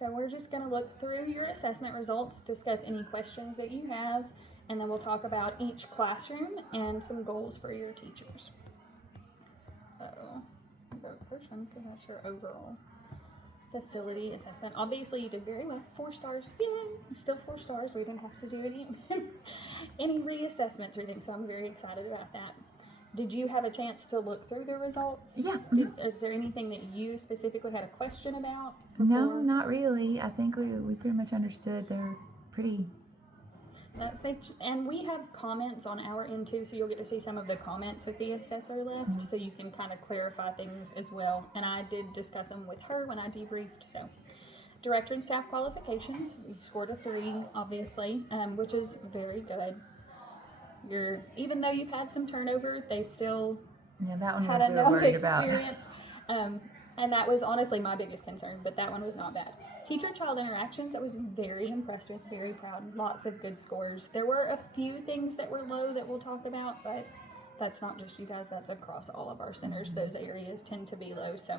So we're just going to look through your assessment results, discuss any questions that you have, and then we'll talk about each classroom and some goals for your teachers. So, I'll go to the first one because that's your overall facility assessment. Obviously, you did very well. 4 stars. Yay! Still 4 stars. We didn't have to do any reassessments or anything, so I'm very excited about that. Did you have a chance to look through the results? Yeah. Is there anything that you specifically had a question about? No, not really. I think we pretty much understood. They're pretty. And we have comments on our end too, so you'll get to see some of the comments that the assessor left, so you can kind of clarify things as well. And I did discuss them with her when I debriefed. So, director and staff qualifications, you scored a 3, obviously, which is very good. Even though you've had some turnover, they still that one had we were enough worried experience. And that was honestly my biggest concern, but that one was not bad. Teacher-child interactions, I was very impressed with, very proud. Lots of good scores. There were a few things that were low that we'll talk about, but that's not just you guys, that's across all of our centers. Those areas tend to be low. So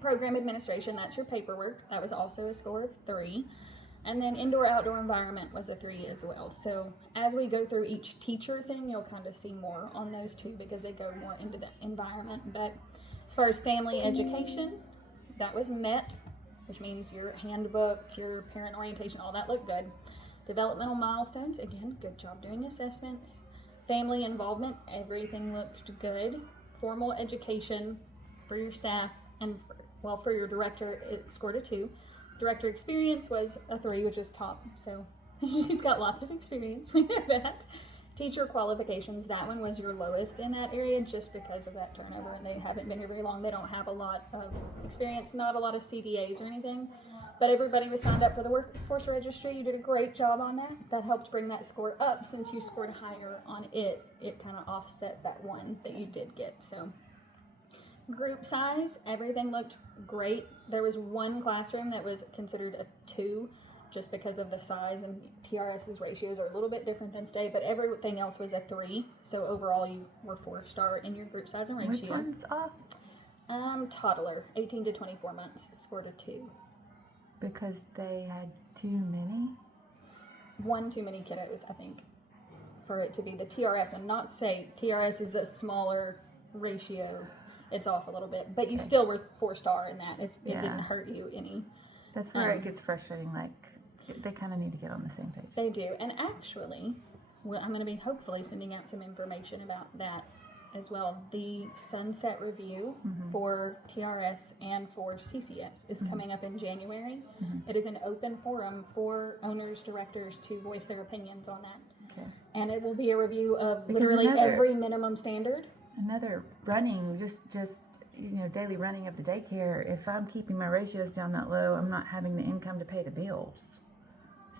program administration, that's your paperwork. That was also a score of 3. And then indoor-outdoor environment was a 3 as well. So as we go through each teacher thing, you'll kind of see more on those two because they go more into the environment. But as far as family education, that was met, which means your handbook, your parent orientation, all that looked good. Developmental milestones, again, good job doing assessments. Family involvement, everything looked good. Formal education for your staff and for your director, it scored a 2. Director experience was a 3, which is top, so she's got lots of experience. We know that. Teacher qualifications, that one was your lowest in that area just because of that turnover, and they haven't been here very long. They don't have a lot of experience, not a lot of CDAs or anything, but everybody was signed up for the workforce registry. You did a great job on that. That helped bring that score up. Since you scored higher on it, it kind of offset that 1 that you did get. So group size, everything looked great. There was one classroom that was considered a 2 just because of the size, and TRS's ratios are a little bit different than state, but everything else was a 3. So overall you were 4-star in your group size and ratio. Which one's off? Toddler, 18 to 24 months, scored a 2. Because they had too many? 1 too many kiddos, I think, for it to be the TRS one, not state. TRS is a smaller ratio. It's off a little bit, but you still were 4-star in that. It didn't hurt you any. That's where it gets frustrating. Like, they kind of need to get on the same page. They do. And actually, I'm going to be hopefully sending out some information about that as well. The sunset review for TRS and for CCS is coming up in January. It is an open forum for owners, directors to voice their opinions on that. Okay. And it will be a review of literally every minimum standard. Another running, just daily running of the daycare. If I'm keeping my ratios down that low, I'm not having the income to pay the bills.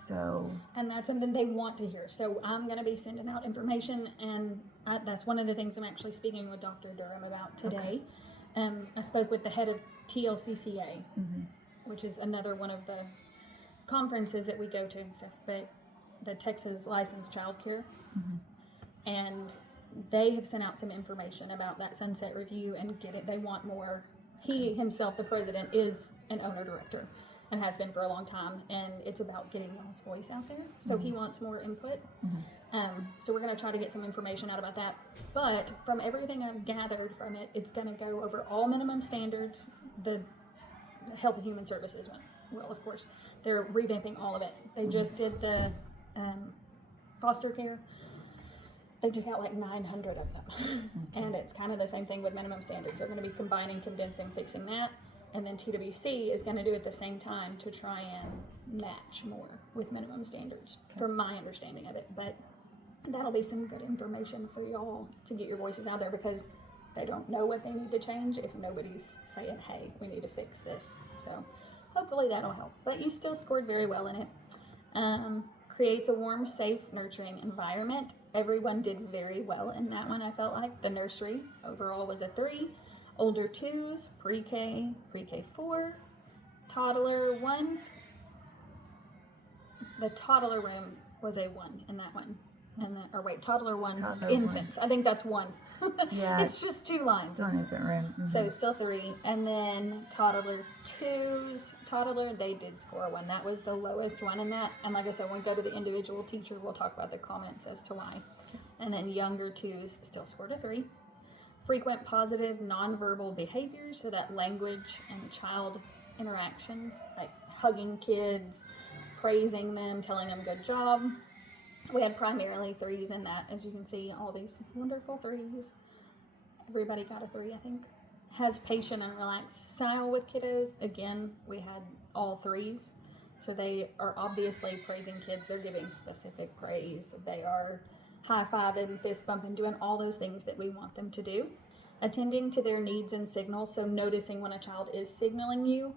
So. And that's something they want to hear. So I'm going to be sending out information, and that's one of the things I'm actually speaking with Dr. Durham about today. Okay. I spoke with the head of TLCCA, which is another one of the conferences that we go to and stuff, but the Texas Licensed Child Care. And they have sent out some information about that sunset review and they want more. He himself, the president, is an owner director and has been for a long time, and it's about getting y'all's voice out there. So he wants more input. So we're going to try to get some information out about that. But from everything I've gathered from it, it's going to go over all minimum standards. The Health and Human Services one, well, of course, they're revamping all of it. They just did the foster care. They took out like 900 of them. And it's kind of the same thing with minimum standards. They're going to be combining, condensing, fixing that. And then TWC is going to do it at the same time to try and match more with minimum standards, from my understanding of it. But that'll be some good information for y'all to get your voices out there, because they don't know what they need to change if nobody's saying, hey, we need to fix this. So hopefully that'll help. But you still scored very well in it. Creates a warm, safe, nurturing environment. Everyone did very well in that one, I felt like. The nursery overall was a 3. Older 2s, pre-K, pre-K 4, toddler 1s. The toddler room was a 1 in that one. and then, or wait, toddler 1, Toddler infants. I think that's 1. Yeah. It's just 2 lines. Still an infant room. Mm-hmm. So still 3. And then toddler 2's, toddler, they did score 1. That was the lowest one in that. And like I said, when we go to the individual teacher, we'll talk about the comments as to why. And then younger 2's still scored a 3. Frequent positive nonverbal behaviors, so that language and child interactions, like hugging kids, praising them, telling them good job. We had primarily 3's in that, as you can see, all these wonderful 3's. Everybody got a 3, I think. Has patient and relaxed style with kiddos. Again, we had all 3's. So they are obviously praising kids. They're giving specific praise. They are high-fiving, fist bumping, doing all those things that we want them to do. Attending to their needs and signals, so noticing when a child is signaling you.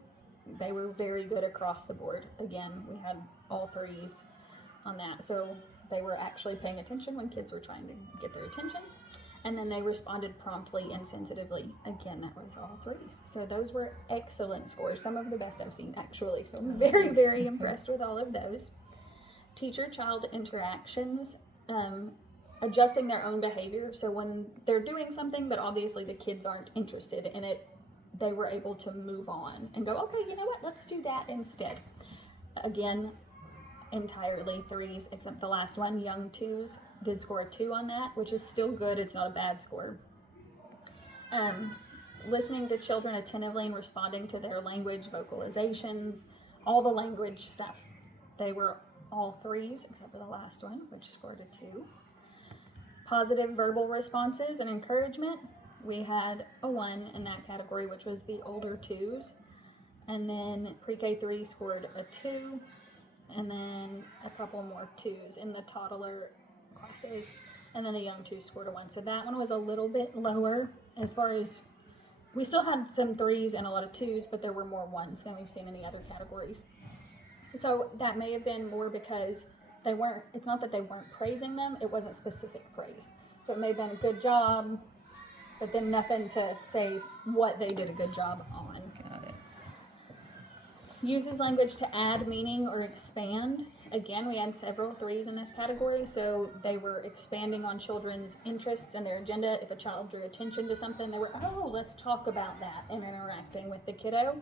They were very good across the board. Again, we had all 3's on that. So they were actually paying attention when kids were trying to get their attention. And then they responded promptly and sensitively. Again, that was all 3's. So those were excellent scores. Some of the best I've seen, actually. So I'm very, very impressed with all of those. Teacher-child interactions, adjusting their own behavior. So when they're doing something, but obviously the kids aren't interested in it, they were able to move on and go, okay, you know what? Let's do that instead. Again, entirely 3's, except the last one, young 2's, did score a 2 on that, which is still good. It's not a bad score. Listening to children attentively and responding to their language vocalizations, all the language stuff. They were all 3's, except for the last one, which scored a 2. Positive verbal responses and encouragement. We had a 1 in that category, which was the older 2's. And then pre-K 3 scored a 2. And then a couple more 2's in the toddler classes. And then the young 2 scored a 1. So that one was a little bit lower as far as, we still had some 3's and a lot of 2's, but there were more 1's than we've seen in the other categories. So that may have been more because they weren't, it's not that they weren't praising them, it wasn't specific praise. So it may have been a good job, but then nothing to say what they did a good job on. Got it. Uses language to add meaning or expand. Again, we had several 3's in this category, so they were expanding on children's interests and their agenda. If a child drew attention to something, they were, oh, let's talk about that, and interacting with the kiddo.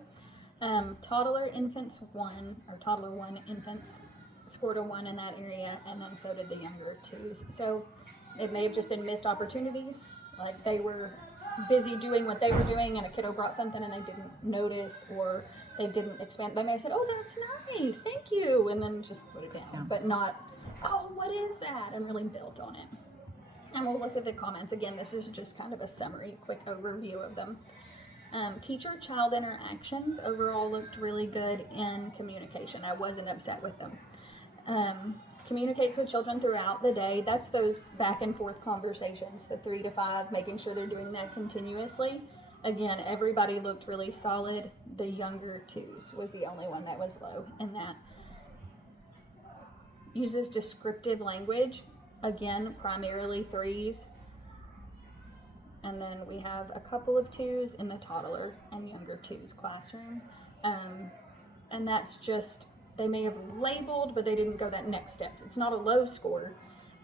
Toddler 1 infants scored a 1 in that area, and then so did the younger 2's. So it may have just been missed opportunities, like they were busy doing what they were doing and a kiddo brought something and they didn't notice, or they didn't expand. They may have said, oh, that's nice, thank you, and then just put it down, Yeah. but not, oh, what is that, and really built on it. And we'll look at the comments. Again, this is just kind of a summary, quick overview of them. Teacher-child interactions overall looked really good in communication. I wasn't upset with them. Communicates with children throughout the day. That's those back and forth conversations, the 3 to 5, making sure they're doing that continuously. Again, everybody looked really solid. The younger 2's was the only one that was low in that. Uses descriptive language. Again, primarily 3's. And then we have a couple of 2's in the toddler and younger 2's classroom. And that's just, they may have labeled, but they didn't go that next step. It's not a low score,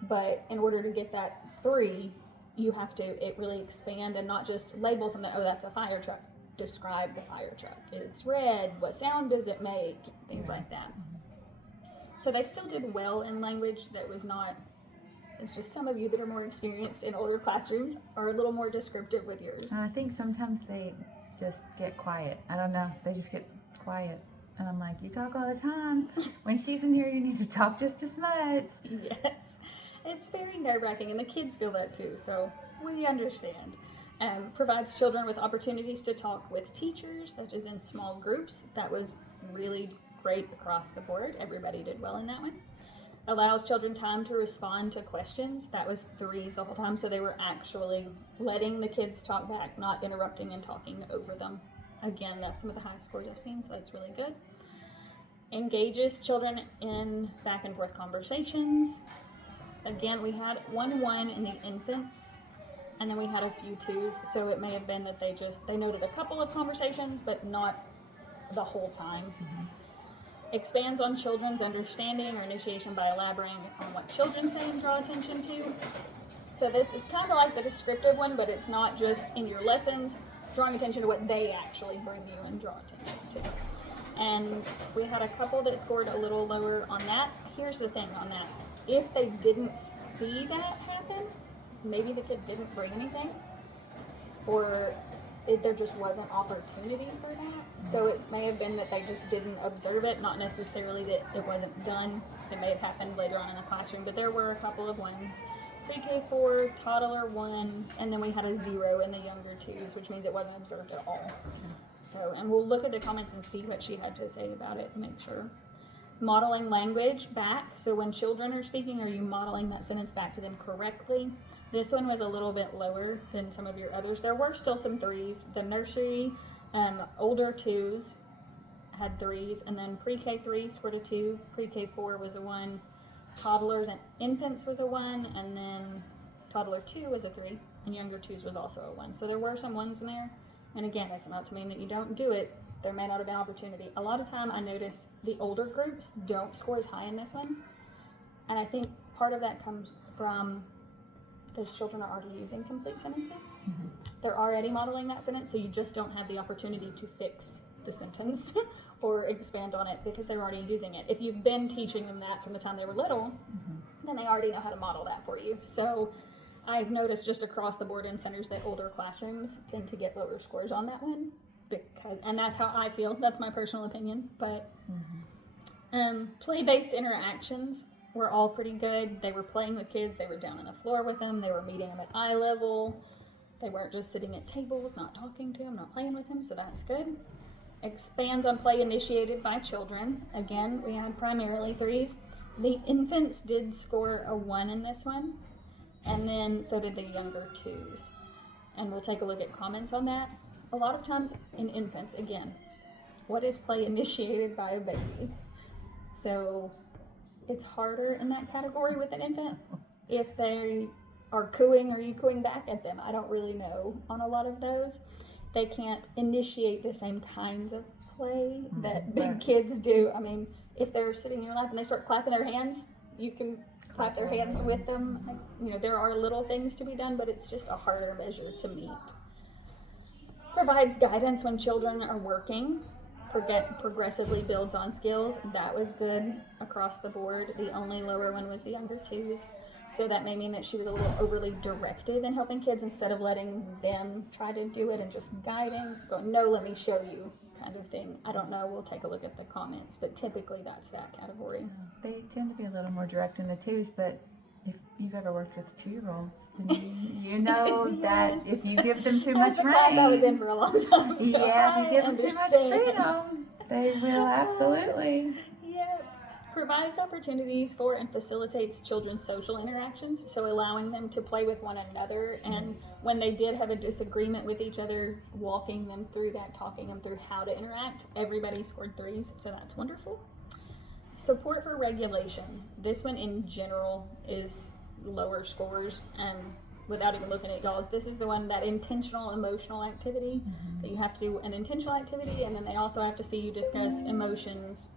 but in order to get that 3, you have to, it really expand and not just label something, oh, that's a fire truck. Describe the fire truck. It's red. What sound does it make? Things like that. So they still did well in language. That was not, it's just some of you that are more experienced in older classrooms are a little more descriptive with yours. And I think sometimes they just get quiet. I don't know. They just get quiet. And I'm like, you talk all the time. When she's in here, you need to talk just as much. Yes. It's very nerve-wracking, and the kids feel that too, so we understand. Provides children with opportunities to talk with teachers, such as in small groups. That was really great across the board. Everybody did well in that one. Allows children time to respond to questions. That was 3's the whole time, so they were actually letting the kids talk back, not interrupting and talking over them. Again, that's some of the highest scores I've seen, so that's really good. Engages children in back and forth conversations. Again, we had 1 in the infants, and then we had a few 2's, so it may have been that they noted a couple of conversations, but not the whole time. expands on children's understanding or initiation by elaborating on what children say and draw attention to. So this is kind of like the descriptive one, but it's not just in your lessons, drawing attention to what they actually bring you and draw attention to. And we had a couple that scored a little lower on that. Here's the thing on that. If they didn't see that happen, maybe the kid didn't bring anything, or there just wasn't opportunity for that. So it may have been that they just didn't observe it, not necessarily that it wasn't done. It may have happened later on in the classroom, but there were a couple of ones. Pre-K4, toddler 1, and then we had a 0 in the younger 2s, which means it wasn't observed at all. So, and we'll look at the comments and see what she had to say about it and make sure. Modeling language back. So when children are speaking, are you modeling that sentence back to them correctly? This one was a little bit lower than some of your others. There were still some 3s. The nursery, older 2s had 3s, and then pre-K3 scored a 2, pre-K4 was a 1, toddlers and infants was a 1, and then toddler 2 was a 3, and younger 2s was also a 1. So there were some 1s in there, and again, that's not to mean that you don't do it. There may not have been opportunity. A lot of time I notice the older groups don't score as high in this one, and I think part of that comes from those children are already using complete sentences. Mm-hmm. They're already modeling that sentence, so you just don't have the opportunity to fix the sentence or expand on it because they're already using it. If you've been teaching them that from the time they were little, then they already know how to model that for you. So I've noticed just across the board in centers that older classrooms tend to get lower scores on that one, because, and that's how I feel. That's my personal opinion. But play-based interactions were all pretty good. They were playing with kids. They were down on the floor with them. They were meeting them at eye level. They weren't just sitting at tables, not talking to them, not playing with them. So that's good. Expands on play initiated by children. Again, we had primarily 3s. The infants did score a 1 in this one, and then so did the younger 2s. And we'll take a look at comments on that. A lot of times in infants, again, what is play initiated by a baby? So it's harder in that category with an infant. If they are cooing, are you cooing back at them? I don't really know on a lot of those. They can't initiate the same kinds of play that big kids do. I mean, if they're sitting in your lap and they start clapping their hands, you can clap their hands with them. You know, there are little things to be done, but it's just a harder measure to meet. Provides guidance when children are working. Progressively builds on skills. That was good across the board. The only lower one was the younger 2s. So that may mean that she was a little overly directive in helping kids instead of letting them try to do it and just guiding, going, no, let me show you kind of thing. I don't know. We'll take a look at the comments, but typically that's that category. They tend to be a little more direct in the 2s, but if you've ever worked with 2-year-olds, then you know Yes. that if you give them too That much was the class I was in for a long time. So yeah, if you give them too much understand. freedom, they will absolutely. Yep. Provides opportunities for and facilitates children's social interactions, so allowing them to play with one another, and when they did have a disagreement with each other, walking them through that, talking them through how to interact. Everybody scored 3s, so that's wonderful. Support for regulation. This one in general is lower scores, and without even looking at y'all's, this is the one, that intentional emotional activity, that you have to do an intentional activity, and then they also have to see you discuss emotions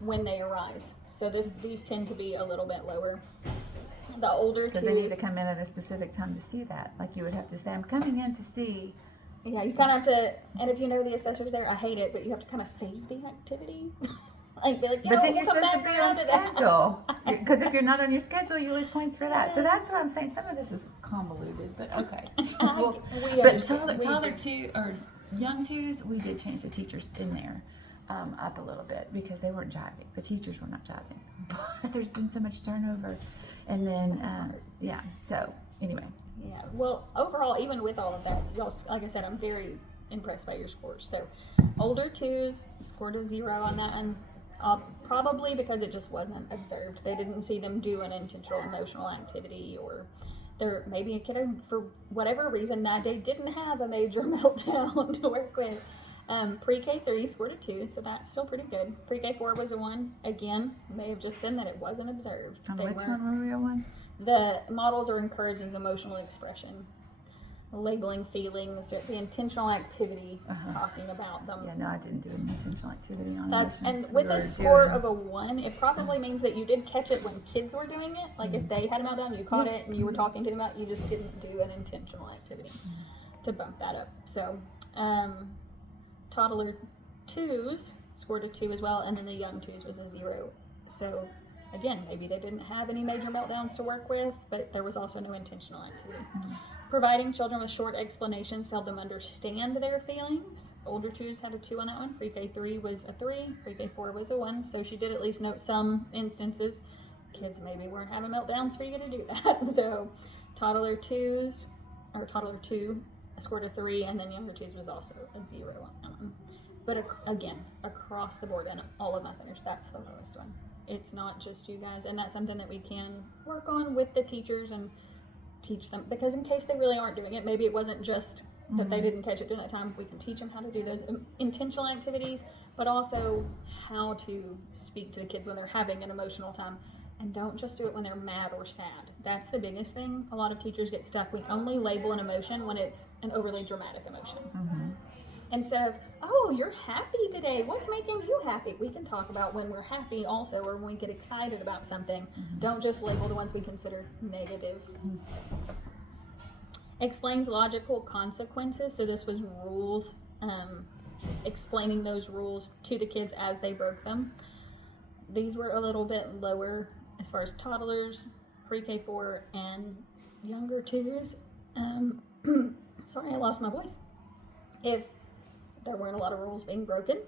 when they arise. So these tend to be a little bit lower. The older 2s, because they need to come in at a specific time to see that. Like you would have to say, I'm coming in to see. Yeah, you kind of have to, and if you know the assessor's there, I hate it, but you have to kind of save the activity. Like, be like, But then we'll you're come supposed to back be around on to that. schedule. Because if you're not on your schedule, you lose points for that. So that's what I'm saying. Some of this is convoluted, but okay. Well, We but understand. We toddler do. 2 or young 2s, we did change the teachers in there up a little bit because they weren't jiving. The teachers were not jiving. But there's been so much turnover. And then, yeah. So anyway. Yeah. Well, overall, even with all of that, y'all, like I said, I'm very impressed by your scores. So, older 2s scored a 0 on that, and probably because it just wasn't observed. They didn't see them do an intentional emotional activity, or there maybe a kid for whatever reason that day didn't have a major meltdown to work with. Pre-K3 scored a 2, so that's still pretty good. Pre-K4 was a 1. Again, may have just been that it wasn't observed. Which one were we on? The models are encouraging emotional expression. labeling feelings, the intentional activity, talking about them. Yeah, no, I didn't do an intentional activity on That's emotions. and with a score of a 1, it probably means that you did catch it when kids were doing it. Like if they had a meltdown, you caught it and you were talking to them about it, you just didn't do an intentional activity to bump that up. So toddler 2s scored a 2 as well, and then the young 2s was a 0. So again, maybe they didn't have any major meltdowns to work with, but there was also no intentional activity. Providing children with short explanations to help them understand their feelings. Older 2s had a 2 on that one. Pre-K 3 was a 3. Pre-K 4 was a 1. So she did at least note some instances. Kids maybe weren't having meltdowns for you to do that. So toddler 2 scored a 3, and then younger 2s was also a 0 on that one. But again, across the board in all of my centers, that's the lowest one. It's not just you guys, and that's something that we can work on with the teachers and teach them, because in case they really aren't doing it, maybe it wasn't just that they didn't catch it during that time, we can teach them how to do those intentional activities, but also how to speak to the kids when they're having an emotional time, and don't just do it when they're mad or sad. That's the biggest thing. A lot of teachers get stuck. We only label an emotion when it's an overly dramatic emotion. Instead of, oh, you're happy today, what's making you happy? We can talk about when we're happy also, or when we get excited about something. Don't just label the ones we consider negative. Explains logical consequences. So this was rules, explaining those rules to the kids as they broke them. These were a little bit lower as far as toddlers, pre-K 4, and younger 2s. Sorry, I lost my voice. If there weren't a lot of rules being broken,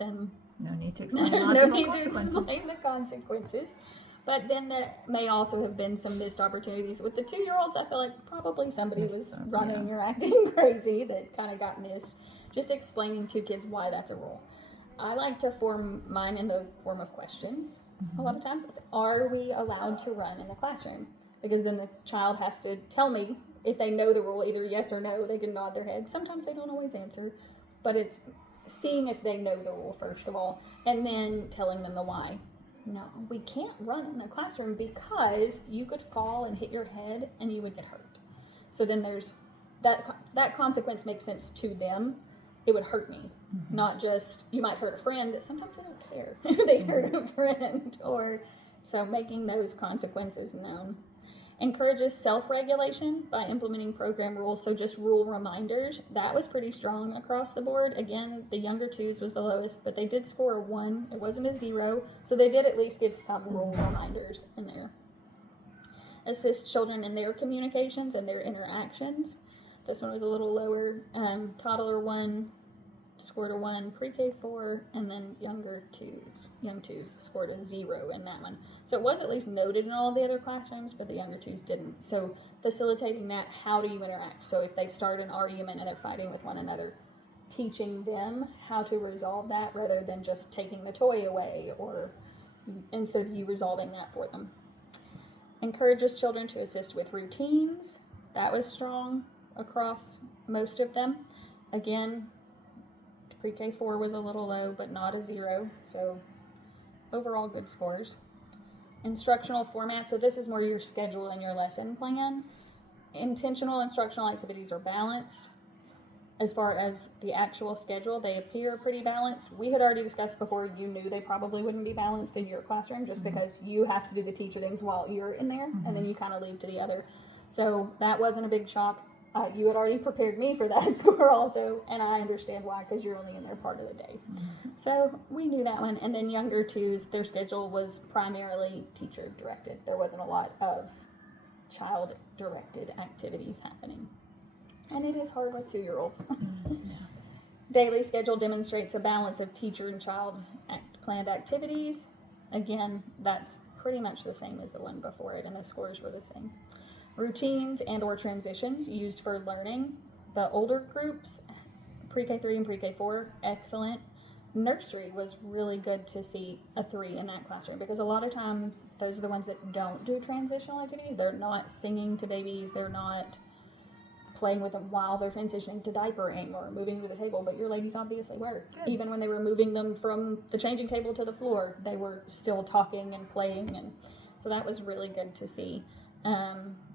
then no need to explain there's no logical need to consequences. explain the consequences. But then there may also have been some missed opportunities. With the 2-year-olds, I feel like probably somebody was running or acting crazy that kind of got missed. Just explaining to kids why that's a rule. I like to form mine in the form of questions. A lot of times, are we allowed to run in the classroom? Because then the child has to tell me if they know the rule, either yes or no. They can nod their head. Sometimes they don't always answer, but it's seeing if they know the rule first of all, and then telling them the why. No, we can't run in the classroom because you could fall and hit your head and you would get hurt. So then there's that consequence makes sense to them. It would hurt me, not just you might hurt a friend. Sometimes they don't care if they hurt a friend, or so making those consequences known. Encourages self-regulation by implementing program rules, so just rule reminders. That was pretty strong across the board. Again, the younger 2s was the lowest, but they did score a 1. It wasn't a 0, so they did at least give some rule reminders in there. Assist children in their communications and their interactions. This one was a little lower. Toddler 1 scored a 1, pre-K 4, and then young 2s scored a 0 in that one. So it was at least noted in all the other classrooms, but the younger 2s didn't. So facilitating that, how do you interact? So if they start an argument and they're fighting with one another, teaching them how to resolve that rather than just taking the toy away, or instead of you resolving that for them. Encourages children to assist with routines. That was strong across most of them. Again, pre-K 4 was a little low, but not a 0. So overall good scores. Instructional format. So this is more your schedule and your lesson plan. Intentional instructional activities are balanced. As far as the actual schedule, they appear pretty balanced. We had already discussed before, you knew they probably wouldn't be balanced in your classroom just because you have to do the teacher things while you're in there, and then you kind of leave to the other. So that wasn't a big shock. You had already prepared me for that score also, and I understand why, because you're only in there part of the day. So we knew that one. And then younger 2s, their schedule was primarily teacher directed. There wasn't a lot of child directed activities happening. And it is hard with 2-year-olds. Daily schedule demonstrates a balance of teacher and child planned activities. Again, that's pretty much the same as the one before it, and the scores were the same. Routines and or transitions used for learning. The older groups, pre-K 3 and pre-K 4, excellent. Nursery was really good to see a 3 in that classroom, because a lot of times those are the ones that don't do transitional activities. They're not singing to babies. They're not playing with them while they're transitioning to diapering or moving to the table, but your ladies obviously were. Good. Even when they were moving them from the changing table to the floor, they were still talking and playing, and so that was really good to see.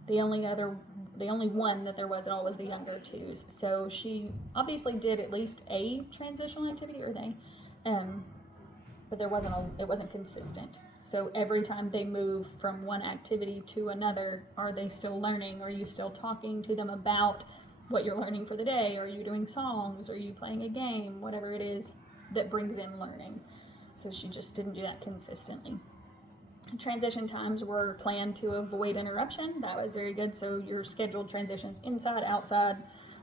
The only one that there was at all was the younger twos. So she obviously did at least a transitional activity, or they, but it wasn't consistent. So every time they move from one activity to another, are they still learning? Are you still talking to them about what you're learning for the day? Are you doing songs? Are you playing a game? Whatever it is that brings in learning. So she just didn't do that consistently. Transition times were planned to avoid interruption. That was very good. So your scheduled transitions inside, outside,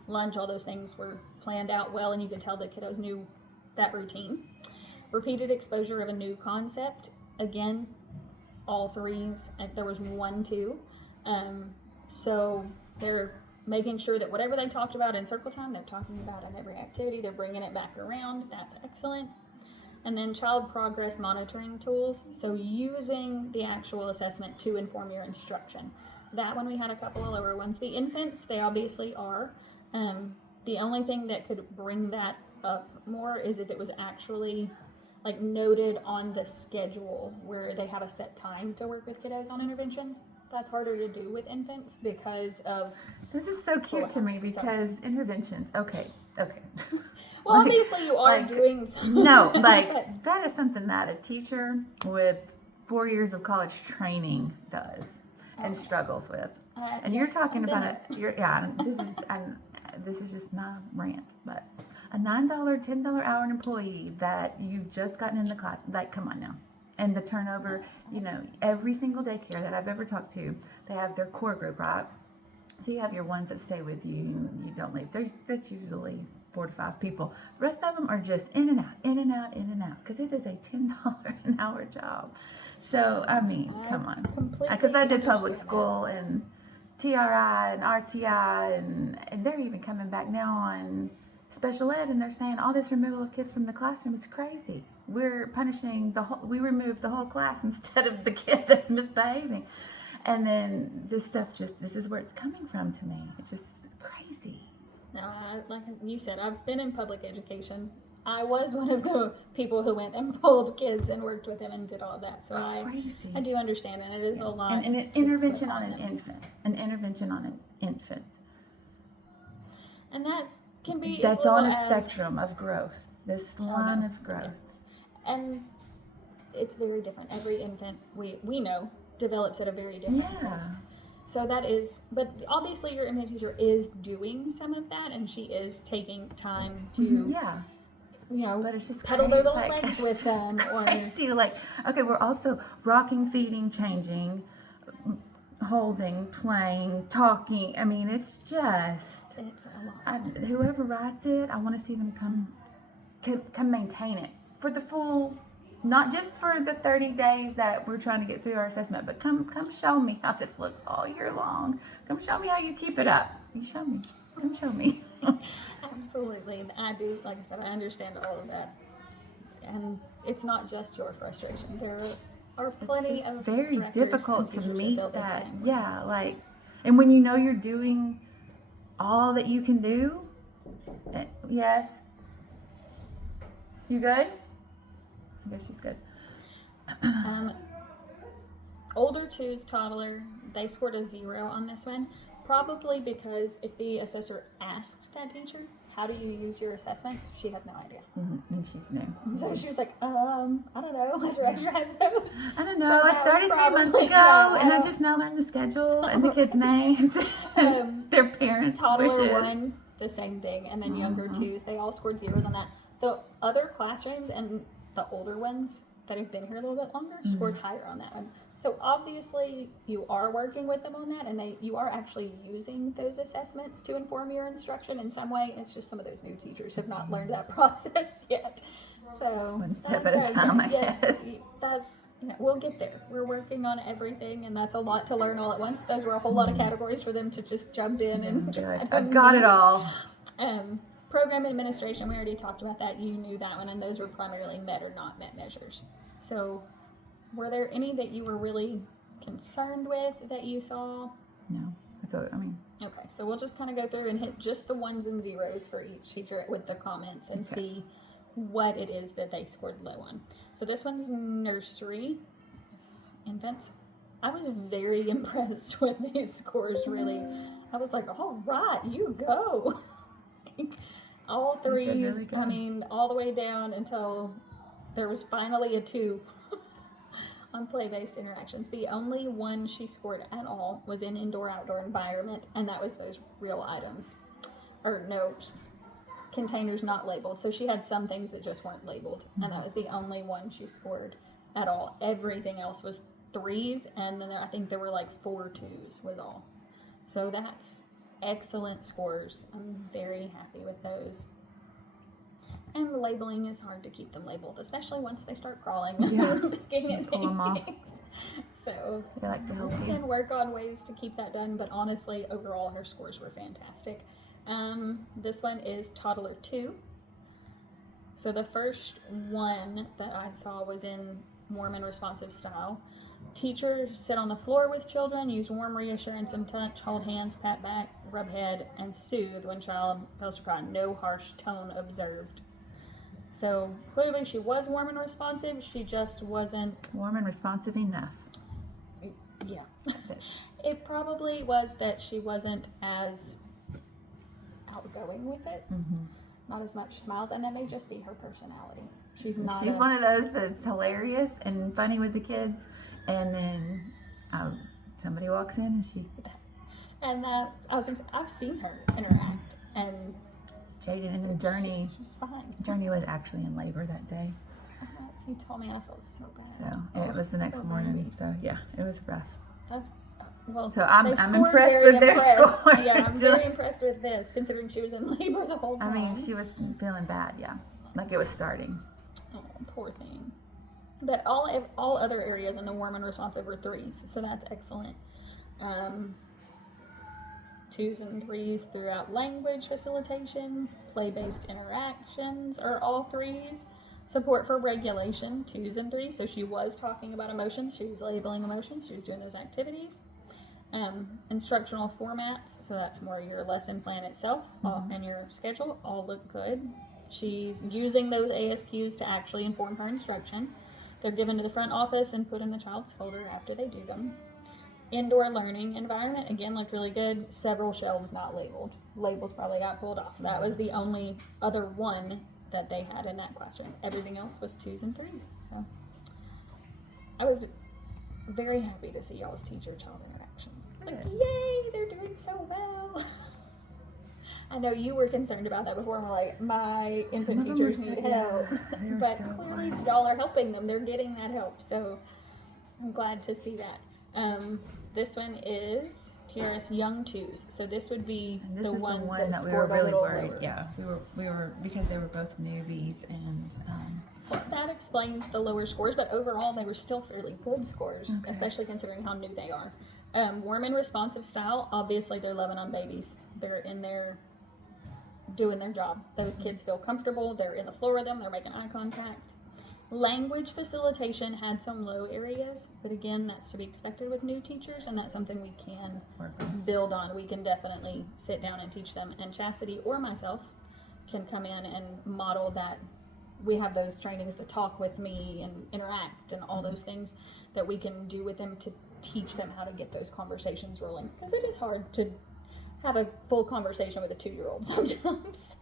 lunch, all those things were planned out well, and you could tell the kiddos knew that routine. Repeated exposure of a new concept. Again, all threes. There was 1, 2. So they're making sure that whatever they talked about in circle time, they're talking about in every activity. They're bringing it back around. That's excellent. And then child progress monitoring tools. So using the actual assessment to inform your instruction. That one we had a couple of lower ones. The infants, they obviously are. The only thing that could bring that up more is if it was actually like noted on the schedule where they have a set time to work with kiddos on interventions. That's harder to do with infants because of... This is so cute to me because interventions, okay. Well, obviously you are doing something. No, like that is something that a teacher with 4 years of college training does and struggles with. And you're talking about this is just my rant, but a $9, $10 hour employee that you've just gotten in the class, like, come on now. And the turnover, every single daycare that I've ever talked to, they have their core group, right? So you have your ones that stay with you, you don't leave. That's usually 4 to 5 people. The rest of them are just in and out, because it is a $10 an hour job. So, I mean, come on. Because I did public school and TRI and RTI, and they're even coming back now on special ed, and they're saying all this removal of kids from the classroom is crazy. We're punishing we removed the whole class instead of the kid that's misbehaving. And then this is where it's coming from to me. It's just crazy. No, like you said, I've been in public education. I was one of the people who went and pulled kids and worked with them and did all of that. So I do understand, and it is a lot. And an intervention on an infant. An intervention on an infant. And can be that's on a spectrum of growth. This line of growth. And it's very different. Every infant we know develops at a very different pace. So that is, but obviously your infant teacher is doing some of that, and she is taking time to, but it's just pedal their little legs with them. Crazy. Okay, we're also rocking, feeding, changing, holding, playing, talking. I mean, it's a lot. Whoever writes it, I want to see them come maintain it for the full. Not just for the 30 days that we're trying to get through our assessment, but come show me how this looks all year long. Come show me how you keep it up. You show me. Come show me. Absolutely. I do, like I said, I understand all of that. And it's not just your frustration. There are plenty of very difficult to meet that. Yeah, and when you know you're doing all that you can do. Yes. You good? I guess she's good. Older twos, toddler, they scored a 0 on this one. Probably because if the assessor asked that teacher, how do you use your assessments? She had no idea. Mm-hmm. And she's new. So she was like, I don't know. How do I drive those? I don't know. So I started 3 months ago, and I just now learned the schedule and the kids' names and their parents' toddler wishes. 1, the same thing. And then younger twos, they all scored 0s on that. The other classrooms and the older ones that have been here a little bit longer scored higher on that one. So obviously you are working with them on that, and you are actually using those assessments to inform your instruction in some way. It's just some of those new teachers have not learned that process yet. So one step at a time, I guess. That's we'll get there. We're working on everything, and that's a lot to learn all at once. Those were a whole lot of categories for them to just jump in and I got it all. Program administration, we already talked about that. You knew that one, and those were primarily met or not met measures. So were there any that you were really concerned with that you saw? No. That's what I mean. Okay, so we'll just kind of go through and hit just the 1s and 0s for each teacher with the comments and see what it is that they scored low on. So this one's nursery, infants. I was very impressed with these scores, really. I was like, all right, you go. All You did threes, really good. I mean, all the way down until there was finally a 2 on play-based interactions. The only one she scored at all was in indoor-outdoor environment, and that was those real items. Or no, containers not labeled. So she had some things that just weren't labeled, and that was the only one she scored at all. Everything else was 3s, and then I think there were like 4 2s was all. So that's excellent scores. I'm very happy with those. And the labeling is hard to keep them labeled, especially once they start crawling and picking at Pull them off. things. So They like to help we you. can work on ways to keep that done, but honestly, overall, her scores were fantastic. This one is Toddler 2. So the first one that I saw was in warm and responsive style. Teachers sit on the floor with children, use warm reassurance and touch, hold hands, pat back, rub head, and soothe when child fails to cry. No harsh tone observed. So clearly she was warm and responsive. She just wasn't. Warm and responsive enough. Yeah. It probably was that she wasn't as outgoing with it. Mm-hmm. Not as much smiles, and that may just be her personality. She's not. She's one of those that's hilarious and funny with the kids, and then somebody walks in and she. And that's I've seen her interact, and Jaden and then Journey. she's fine. Journey was actually in labor that day, You told me, I felt so bad. so and it was the next poor morning. baby. So yeah, it was rough. That's well. So I'm they I'm scored impressed very with their impressed. scores. Yeah, I'm very impressed with this, considering she was in labor the whole I time. mean, she was feeling bad. Yeah, like it was starting. Oh, poor thing. But all other areas in the warm and responsive were 3s, so that's excellent. 2s and 3s throughout language facilitation, play-based interactions are all 3s. Support for regulation, 2s and 3s. So she was talking about emotions, she was labeling emotions, she was doing those activities. Instructional formats, so that's more your lesson plan itself and your schedule, all look good. She's using those ASQs to actually inform her instruction. They're given to the front office and put in the child's folder after they do them. Indoor learning environment, again, looked really good. Several shelves not labeled. Labels probably got pulled off. That was the only other one that they had in that classroom. Everything else was 2s and 3s. So I was very happy to see y'all's teacher-child interactions. It's like, yay, they're doing so well. I know you were concerned about that before, and we're like, my infant teachers need help. But so clearly quiet. y'all are helping them. They're getting that help. So I'm glad to see that. This one is TRS Young 2s. So this would be And this the is one the one that that we scored were a really little worried. lower. Yeah, we were because they were both newbies, and Well, that explains the lower scores, but overall they were still fairly good scores, Okay. especially considering how new they are. Warm and responsive style, obviously they're loving on babies. They're in there doing their job. Those kids feel comfortable. They're in the floor with them. They're making eye contact. Language facilitation had some low areas, but again, that's to be expected with new teachers, and that's something we can work on. build on. We can definitely sit down and teach them, and Chastity or myself can come in and model that. We have those trainings, the talk with me and interact and all those things that we can do with them to teach them how to get those conversations rolling, because it is hard to have a full conversation with a 2-year-old sometimes.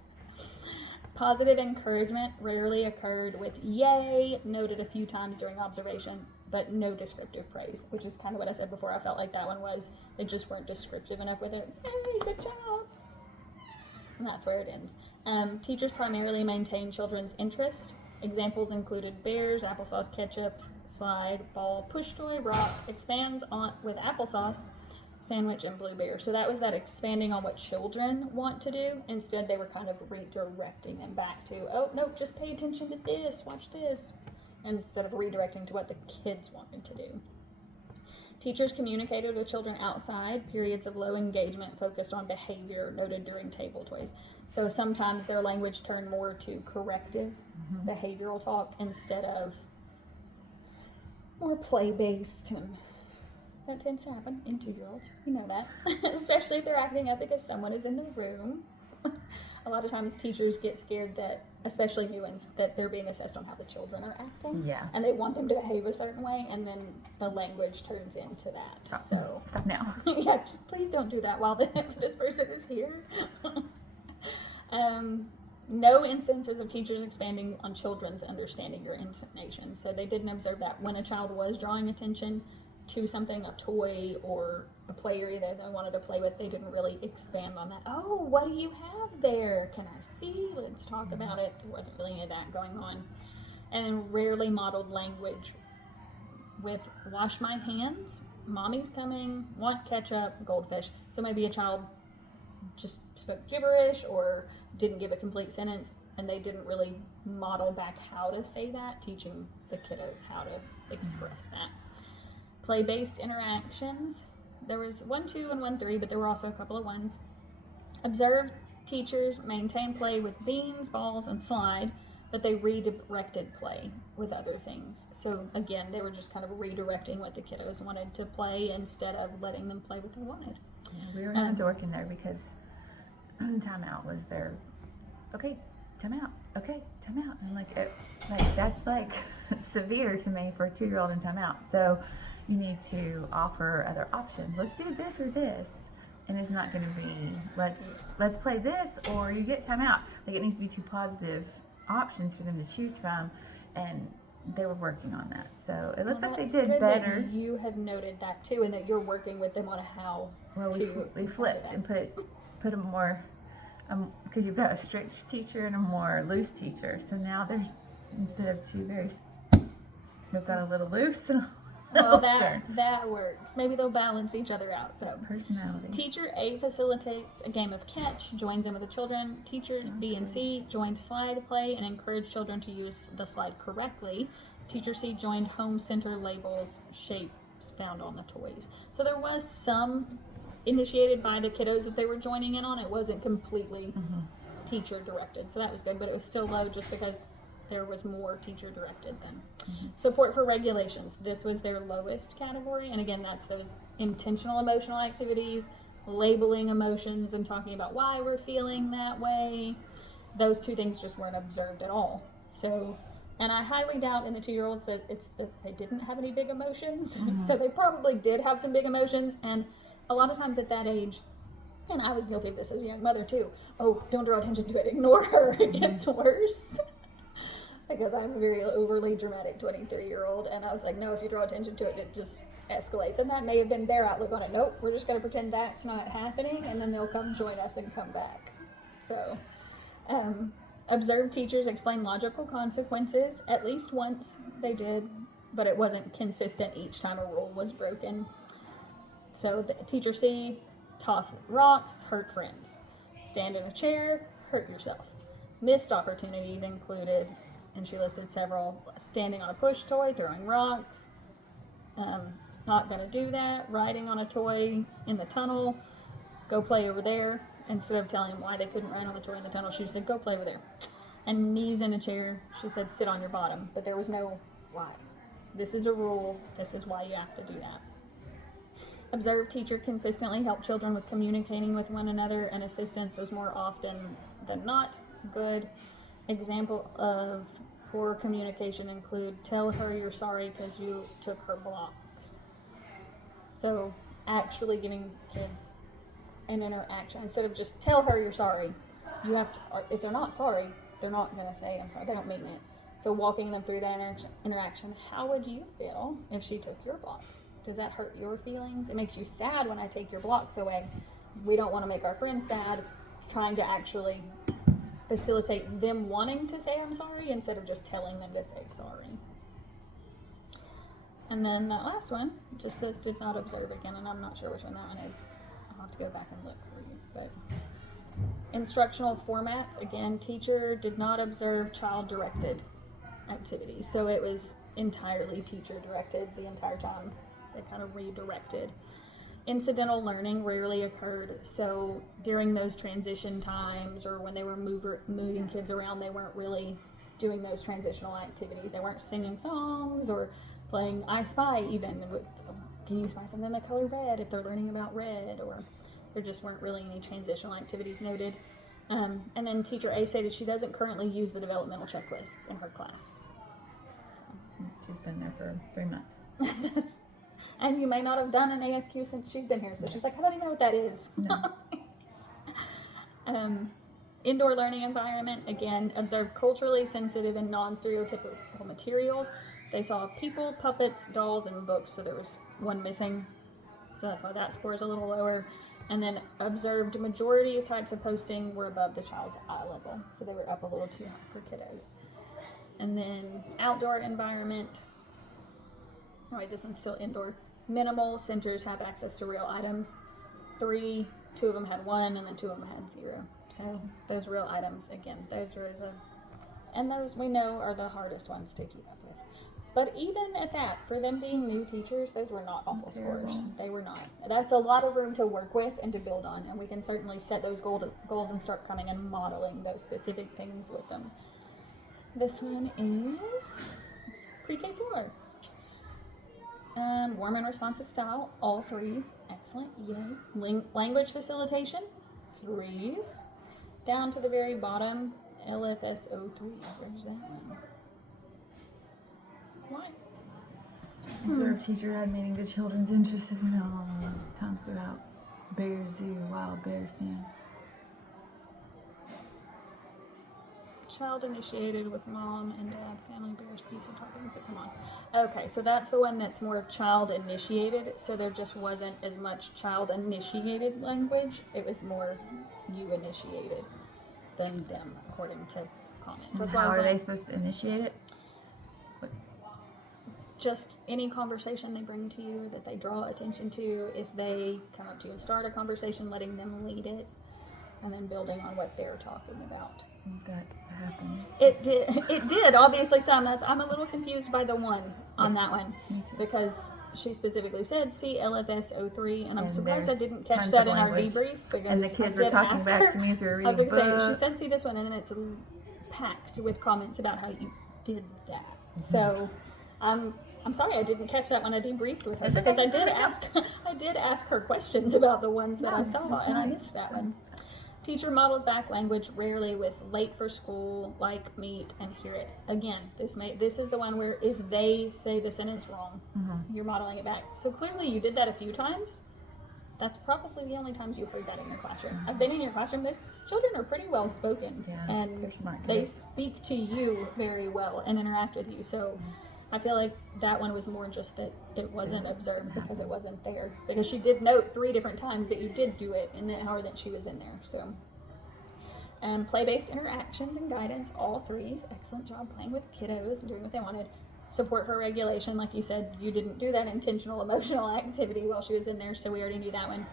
Positive encouragement rarely occurred with yay, noted a few times during observation, but no descriptive praise, which is kind of what I said before. I felt like that one was, they just weren't descriptive enough with it. Hey, good job. And that's where it ends. Teachers primarily maintain children's interest. Examples included bears, applesauce, ketchup, slide, ball, push toy, rock, expands on with applesauce, sandwich, and blue bear. So that was that expanding on what children want to do. Instead, they were kind of redirecting them back to, oh, no, just pay attention to this, watch this, instead of redirecting to what the kids wanted to do. Teachers communicated with children outside. Periods of low engagement focused on behavior noted during table toys. So sometimes their language turned more to corrective behavioral talk instead of more play-based, and that tends to happen in 2-year-olds. You know that. Especially if they're acting up because someone is in the room. A lot of times teachers get scared that, especially new ones, that they're being assessed on how the children are acting. Yeah. And they want them to behave a certain way, and then the language turns into that. Stop now. Yeah, just please don't do that while this person is here. No instances of teachers expanding on children's understanding your intonation. So they didn't observe that when a child was drawing attention to something, a toy or a play area that they wanted to play with, they didn't really expand on that. Oh, what do you have there? Can I see? Let's talk about it. There wasn't really any of that going on. And rarely modeled language with wash my hands, mommy's coming, want ketchup, goldfish. So maybe a child just spoke gibberish or didn't give a complete sentence, and they didn't really model back how to say that, teaching the kiddos how to express that. Play-based interactions. There was 1, 2, and 1, 3, but there were also a couple of 1s. Observed teachers maintain play with beans, balls, and slide, but they redirected play with other things. So again, they were just kind of redirecting what the kiddos wanted to play instead of letting them play what they wanted. Yeah, we were having to work in there because timeout was there. Okay, timeout. Okay, timeout. And that's like severe to me for a 2-year-old in timeout. So you need to offer other options. Let's do this or this. And it's not going to be let's play this or you get timeout. Like, it needs to be 2 positive options for them to choose from, and they were working on that. So it looks like they did better. That you have noted that too, and that you're working with them on how we flipped and put a more because you've got a strict teacher and a more loose teacher. So now there's, instead of 2 very, they've got a little loose and well, that works. Maybe they'll balance each other out. So personality. Teacher A facilitates a game of catch, joins in with the children. Teachers B and C joined slide play and encouraged children to use the slide correctly. Teacher C joined home center labels, shapes found on the toys. So there was some initiated by the kiddos that they were joining in on. It wasn't completely teacher directed, so that was good, but it was still low just because there was more teacher directed than support for regulations. This was their lowest category, and again, that's those intentional emotional activities, labeling emotions and talking about why we're feeling that way. Those 2 things just weren't observed at all. So, and I highly doubt in the 2-year-olds that it's that they didn't have any big emotions. So they probably did have some big emotions, and a lot of times at that age, and I was guilty of this as a young mother too, oh, don't draw attention to it, ignore her, it gets worse. Because I'm a very overly dramatic 23-year-old, and I was like, no, if you draw attention to it, it just escalates. And that may have been their outlook on it. Nope, we're just going to pretend that's not happening, and then they'll come join us and come back. So, observed teachers explain logical consequences. At least once they did, but it wasn't consistent each time a rule was broken. So, the teacher C, toss rocks, hurt friends. Stand in a chair, hurt yourself. Missed opportunities included, and she listed several: standing on a push toy, throwing rocks, not going to do that, riding on a toy in the tunnel, go play over there. Instead of telling them why they couldn't ride on the toy in the tunnel, she said, go play over there. And knees in a chair, she said, sit on your bottom. But there was no why. This is a rule. This is why you have to do that. Observed teacher consistently helped children with communicating with one another, and assistance was more often than not good. Example of poor communication include, tell her you're sorry because you took her blocks. So actually giving kids an interaction instead of just tell her you're sorry. You have to, if they're not sorry, they're not going to say I'm sorry. They don't mean it. So walking them through that interaction, how would you feel if she took your blocks? Does that hurt your feelings? It makes you sad when I take your blocks away. We don't want to make our friends sad. Trying to actually facilitate them wanting to say I'm sorry instead of just telling them to say sorry. And then that last one just says did not observe again, and I'm not sure which one that one is. I'll have to go back and look for you. But instructional formats, again, teacher did not observe child-directed activities. So it was entirely teacher-directed the entire time. They kind of redirected. Incidental learning rarely occurred, so during those transition times or when they were moving kids around, they weren't really doing those transitional activities. They weren't singing songs or playing I Spy even. Can you spy something the color red if they're learning about red? Or there just weren't really any transitional activities noted. And then teacher A stated she doesn't currently use the developmental checklists in her class. She's been there for 3 months. And you may not have done an ASQ since she's been here, so she's like, I don't even know what that is. No. Indoor learning environment, again, observed culturally sensitive and non-stereotypical materials. They saw people, puppets, dolls, and books, so there was one missing. So that's why that score is a little lower. And then observed majority of types of posting were above the child's eye level, so they were up a little too high for kiddos. And then outdoor environment. Oh wait, this one's still indoor. Minimal centers have access to real items. 3, 2 of them had 1, and then 2 of them had 0. So those real items, again, those are and those we know are the hardest ones to keep up with. But even at that, for them being new teachers, those were not awful scores. They were not. That's a lot of room to work with and to build on, and we can certainly set those goals and start coming and modeling those specific things with them. This one is pre-K 4. Warm and responsive style, all 3s. Excellent, yay. Language facilitation, 3s. Down to the very bottom, LFS03. Where's that one? Why? Observed teacher admitting to children's interests in all times throughout. Bear zoo, wild bear stand. Child initiated with mom and dad, family bears, pizza toppings that come on. Okay, so that's the one that's more child initiated, so there just wasn't as much child initiated language. It was more you initiated than them, according to comments. And That's how why I was are like, they supposed to initiate it? just any conversation they bring to you that they draw attention to, if they come up to you and start a conversation, letting them lead it, and then building on what they're talking about. That happens. It did obviously some. I'm a little confused by the one on that one, because she specifically said see LFS 03, and I'm surprised I didn't catch that in our debrief, because and the kids were talking back to me as we were reading. I was going to say, she said see this one, and then it's packed with comments about how you did that. So I'm sorry I didn't catch that when I debriefed with her, because I did ask her questions about the ones that I saw, and I missed that one. Teacher models back language rarely with late for school, like, meet, and hear it. Again, this is the one where if they say the sentence wrong, you're modeling it back. So clearly you did that a few times. That's probably the only times you heard that in your classroom. I've been in your classroom. Those children are pretty well spoken, and they're smart they kids. speak to you very well and interact with you. So I feel like that one was more just that it wasn't observed because it wasn't there. Because she did note 3 different times that you did do it in the hour that she was in there. So, play-based interactions and guidance, all 3s. Excellent job playing with kiddos and doing what they wanted. Support for regulation, like you said, you didn't do that intentional emotional activity while she was in there, so we already knew that one.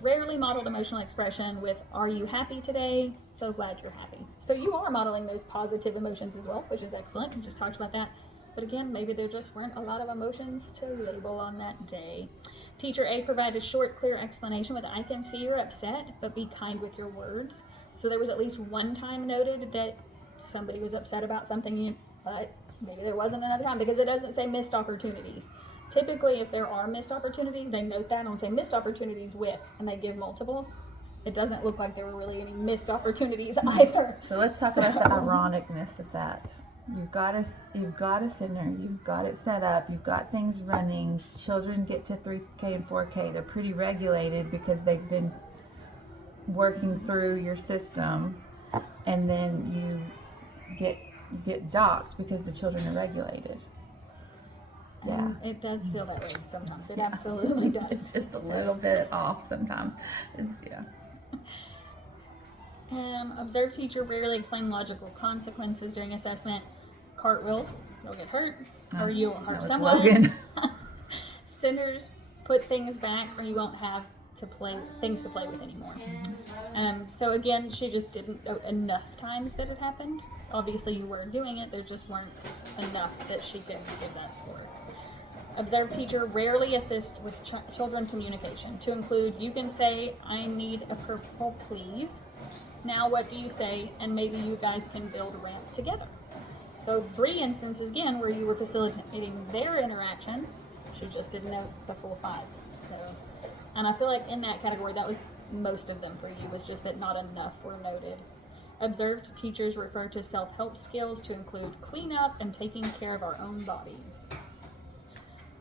Rarely modeled emotional expression with, are you happy today? So glad you're happy. So you are modeling those positive emotions as well, which is excellent. We just talked about that. But again, maybe there just weren't a lot of emotions to label on that day. Teacher A provided a short, clear explanation with, I can see you're upset, but be kind with your words. So there was at least one time noted that somebody was upset about something, but maybe there wasn't another time, because it doesn't say missed opportunities. Typically, if there are missed opportunities, they note that and say missed opportunities with, and they give multiple. It doesn't look like there were really any missed opportunities either. So let's talk about the ironicness of that. You've got a center, you've got it set up, you've got things running. Children get to 3K and 4K. They're pretty regulated because they've been working through your system, and then you get docked because the children are regulated. Yeah, it does feel that way sometimes. It absolutely does. It's just a little bit off sometimes. Observed teacher rarely explain logical consequences during assessment. Cartwheels, you'll get hurt, or you will hurt someone. Centers, put things back, or you won't have things to play with anymore. So again, she just didn't note enough times that it happened. Obviously you were doing it, there just weren't enough that she could give that score. Observed teacher rarely assist with children communication, to include, you can say, I need a purple please. Now what do you say? And maybe you guys can build a ramp together. So 3 instances again where you were facilitating their interactions. She just didn't note the full 5. So, and I feel like in that category that was most of them for you, was just that not enough were noted. Observed teachers refer to self-help skills to include cleanup and taking care of our own bodies.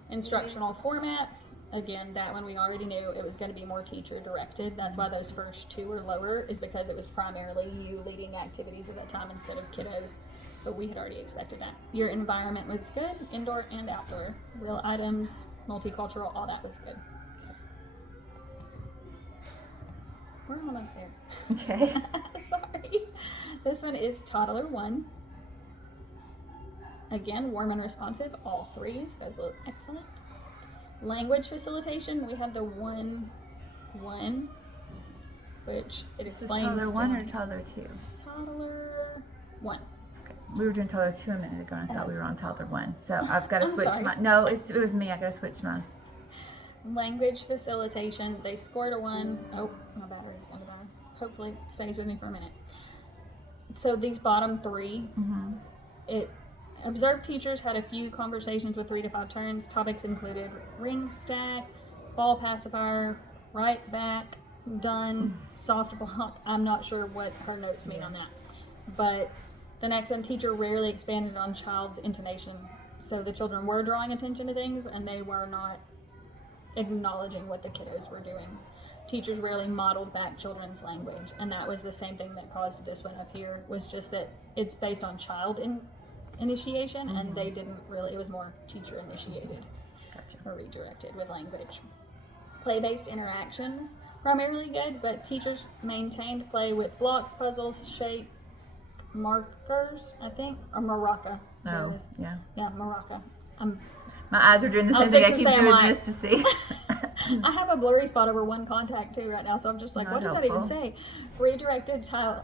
Instructional formats, again, that one we already knew it was going to be more teacher directed. That's why those first two were lower, is because it was primarily you leading activities at that time instead of kiddos. But we had already expected that. Your environment was good, indoor and outdoor. Real items, multicultural, all that was good. We're almost there. Okay. Sorry. This one is toddler 1. Again, warm and responsive, all 3s. Those look excellent. Language facilitation, we have the 1, which it Is this explains. toddler 1 or toddler 2? Toddler 1. Okay. We were doing toddler 2 a minute ago, and I thought we were on toddler 1. So I've got to I'm switch sorry. my. No, it was me. I got to switch mine. Language facilitation, they scored a 1. Oh, my battery's going to die. Hopefully it stays with me for a minute. So these bottom 3, it observed teachers had a few conversations with 3 to 5 turns. Topics included ring stack, ball pacifier, right back, done, soft block. I'm not sure what her notes mean on that. But the next one, teacher rarely expanded on child's intonation. So the children were drawing attention to things and they were not acknowledging what the kiddos were doing. Teachers rarely modeled back children's language, and that was the same thing that caused this one up here, was just that it's based on child initiation, and they didn't really, it was more teacher initiated or redirected with language. Play-based interactions, primarily good, but teachers maintained play with blocks, puzzles, shape, markers, I think, or maraca. Oh, yeah. Yeah, maraca. My eyes are doing the I same was thing. I fixing keep to say, doing I'm like- this to see. I have a blurry spot over one contact too right now, so I'm just like, Not what does that even helpful. say? Redirected child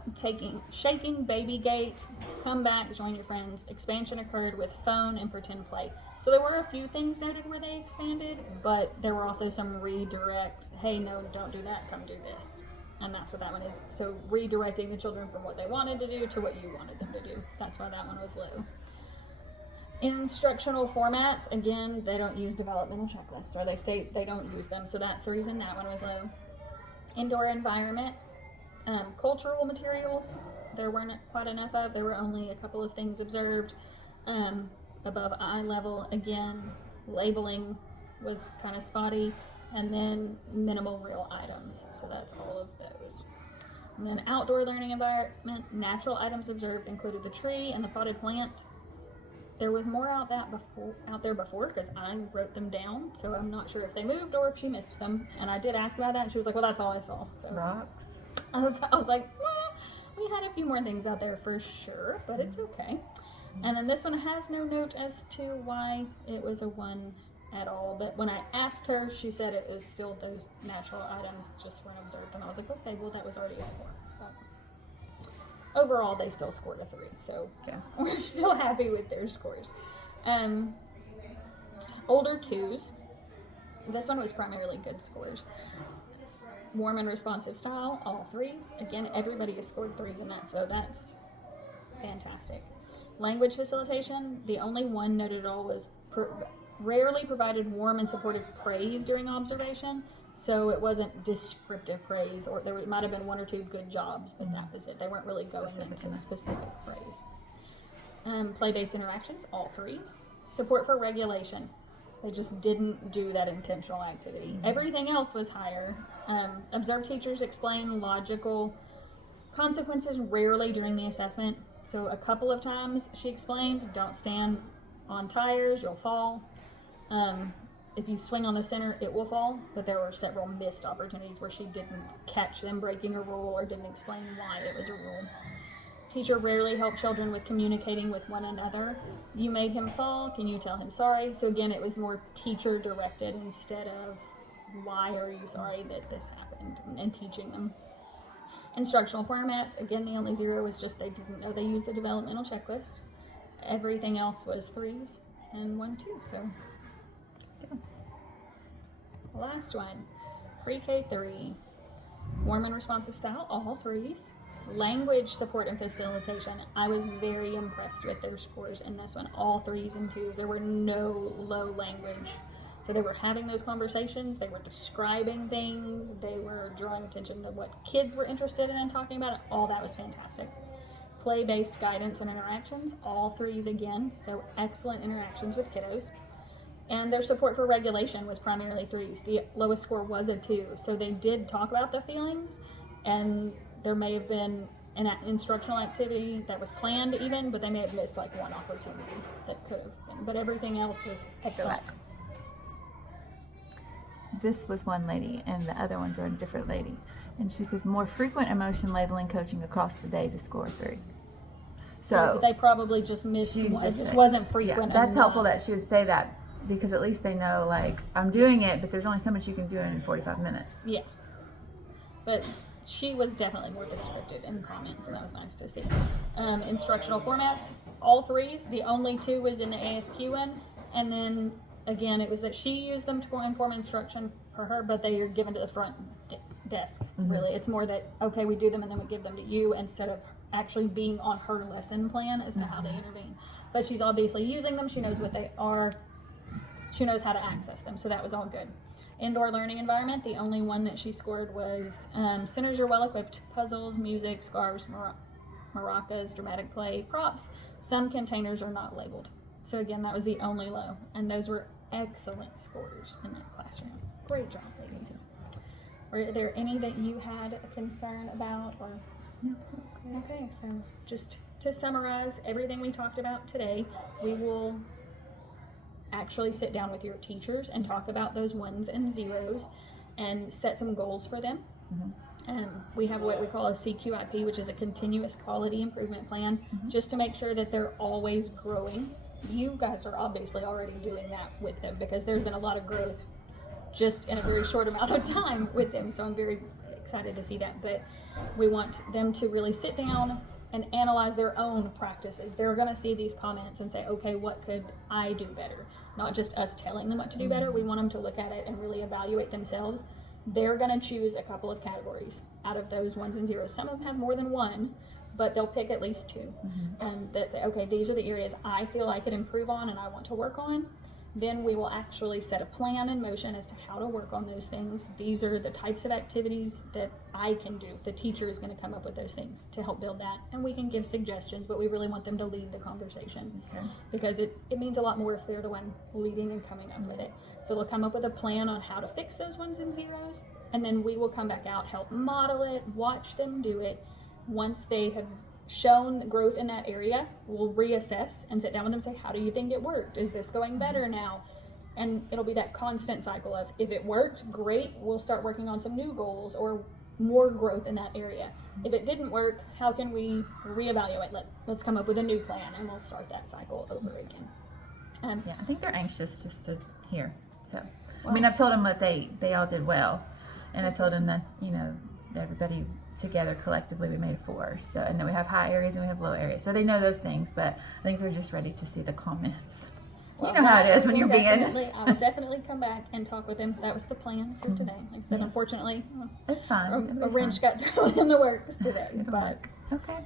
shaking baby gate, come back, join your friends. Expansion occurred with phone and pretend play. So there were a few things noted where they expanded, but there were also some redirect, hey, no, don't do that, come do this. And that's what that one is. So redirecting the children from what they wanted to do to what you wanted them to do. That's why that one was low. Instructional formats, again, they don't use developmental checklists, or they state they don't use them, so that's the reason that one was low. Indoor environment, cultural materials, there weren't quite enough of. There were only a couple of things observed. Above eye level, again, labeling was kind of spotty, and then minimal real items, so that's all of those. And then outdoor learning environment, natural items observed included the tree and the potted plant. There was more out there before because I wrote them down, so I'm not sure if they moved or if she missed them. And I did ask about that, and she was like, "Well, that's all I saw." So Rocks. I was like, "Well, we had a few more things out there for sure, but it's okay." And then this one has no note as to why it was a 1 at all. But when I asked her, she said it was still those natural items just weren't observed, and I was like, "Okay, well, that was already a score." But overall, they still scored a 3, so Okay. we're still happy with their scores. Older 2s. This one was primarily good scores. Warm and responsive style, all 3s. Again, everybody has scored 3s in that, so that's fantastic. Language facilitation, the only one noted at all was rarely provided warm and supportive praise during observation. So it wasn't descriptive praise, or there might have been 1 or 2 good jobs, but that was it. They weren't really going into specific praise. Play-based interactions, all 3s. Support for regulation. They just didn't do that intentional activity. Everything else was higher. Observed teachers explain logical consequences rarely during the assessment. So a couple of times she explained, don't stand on tires, you'll fall. If you swing on the center, it will fall, but there were several missed opportunities where she didn't catch them breaking a rule or didn't explain why it was a rule. Teacher rarely helped children with communicating with one another. You made him fall, can you tell him sorry? So again, it was more teacher directed instead of why are you sorry that this happened, and teaching them. Instructional formats, again, the only 0 was just they didn't know they used the developmental checklist. Everything else was 3s and 1, 2, so yeah. Last one, pre-K 3, warm and responsive style, all 3s. Language support and facilitation, I was very impressed with their scores in this one, all 3s and 2s. There were no low language So they were having those conversations, they were describing things, they were drawing attention to what kids were interested in and talking about it. All that was fantastic. Play-based guidance and interactions, all 3s again, so excellent interactions with kiddos. And their support for regulation was primarily 3s. The lowest score was a 2, so they did talk about the feelings, and there may have been an instructional activity that was planned even, but they may have missed like one opportunity that could have been. But everything else was excellent. This was one lady, and the other ones are a different lady. And she says, more frequent emotion labeling coaching across the day to score 3. So they probably just missed one. It just wasn't frequent. Yeah, that's helpful that she would say that, because at least they know, like, I'm doing it, but there's only so much you can do in 45 minutes. Yeah. But she was definitely more descriptive in comments, and that was nice to see. Instructional formats, all 3s. The only 2 was in the ASQ one. And then, again, it was that she used them to inform instruction for her, but they are given to the front desk, really. It's more that, okay, we do them and then we give them to you, instead of actually being on her lesson plan as to how they intervene. But she's obviously using them. She knows what they are. She knows how to access them, so that was all good. Indoor learning environment, the only one that she scored was centers are well equipped, puzzles, music, scarves, maracas, dramatic play, props. Some containers are not labeled. So again, that was the only low, and those were excellent scores in that classroom. Great job, ladies. Were there any that you had a concern about? Or no? Okay, so just to summarize everything we talked about today, we will actually sit down with your teachers and talk about those 1s and 0s and set some goals for them. We have what we call a CQIP, which is a continuous quality improvement plan, just to make sure that they're always growing. You guys are obviously already doing that with them, because there's been a lot of growth just in a very short amount of time with them, so I'm very excited to see that. But we want them to really sit down and analyze their own practices. They're going to see these comments and say, okay, what could I do better? Not just us telling them what to do better. We want them to look at it and really evaluate themselves. They're going to choose a couple of categories out of those 1s and 0s. Some of them have more than 1, but they'll pick at least 2. And that say, okay, these are the areas I feel I could improve on and I want to work on. Then we will actually set a plan in motion as to how to work on those things. These are the types of activities that I can do. The teacher is going to come up with those things to help build that. And we can give suggestions, but we really want them to lead the conversation. Because it means a lot more if they're the one leading and coming up with it. So they'll come up with a plan on how to fix those 1s and 0s. And then we will come back out, help model it, watch them do it. Once they have shown growth in that area, we'll reassess and sit down with them and say, how do you think it worked? Is this going better now? And it'll be that constant cycle of, if it worked, great, we'll start working on some new goals or more growth in that area. If it didn't work, how can we reevaluate? Let's come up with a new plan, and we'll start that cycle over again. Yeah, I think they're anxious just to hear. So, I mean, I've told them that they all did well, and I told them that, you know, everybody together collectively we made a 4. So, and then we have high areas and we have low areas. So they know those things, but I think they're just ready to see the comments. Well, you know how it is when you're being. I will definitely come back and talk with them. That was the plan for today. Like I said, unfortunately, it's fine. A wrench got thrown in the works today. But okay.